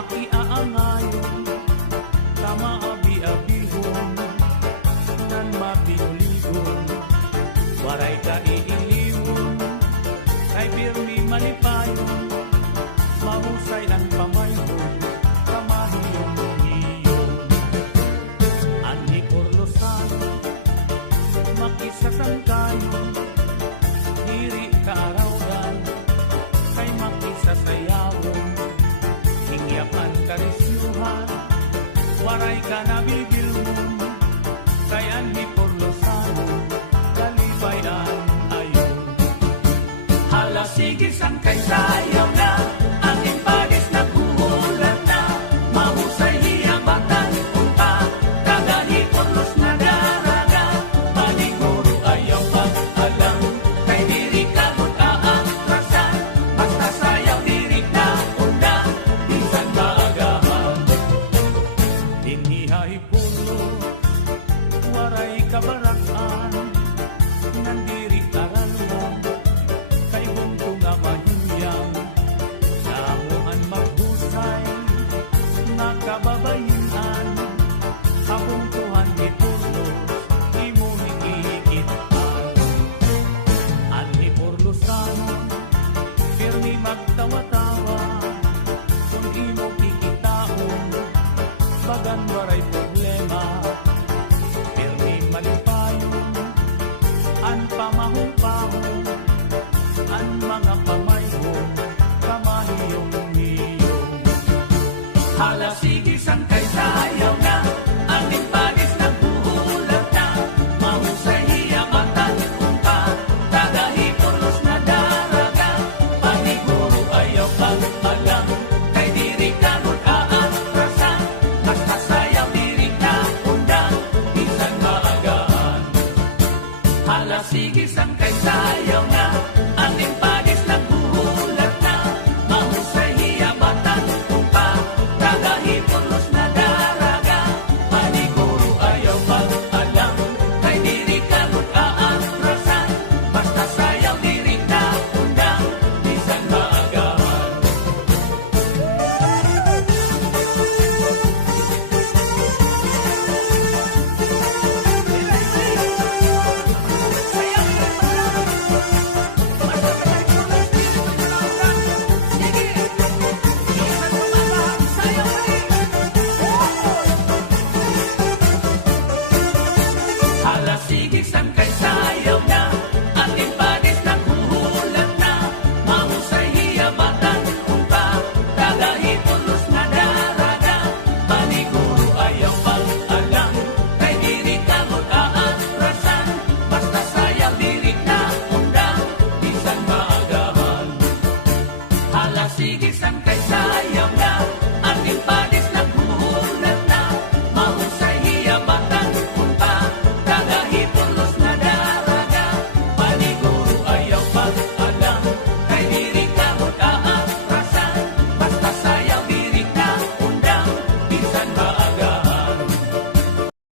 makiaangayon, kamaabi-abihon, nan mapinuligon, waray ka iiliwon, kay pirmi malipayon, mahusay ang pamayhon, kamahiyong iyong. Ani Orlosan, makisasangkayon, diri kaarawdan, kay makisasayawon, hingyapan karisyuhan, waray ka nabibilmon, kay Ani Orlosan, kalibayan ayon. Hala sige sangkay sayaw na, ang impagis na buhulan na, mahusay hiyabatan punta, kagani Orlos na daraga, maniguro ayaw pag-alam, kay diri ka mag-aatrasan, basta sayaw diri na unda, bisan maagahan. Dinihay pulo, waray kabarakan, nandiri aralan, kay bunto nga mahiyang, namuan maghusay, nakababayinan, kabuntuhan itulos, imuning iikitaan. Ani Orlosan, pirmi magtawa-tawa, kung imo kikitaon, bagan waray problema, pirmi malipayon, an pamahong-pahong, an mga pamayhon, kamahiyong iyong. Hala sige sangkay sayaw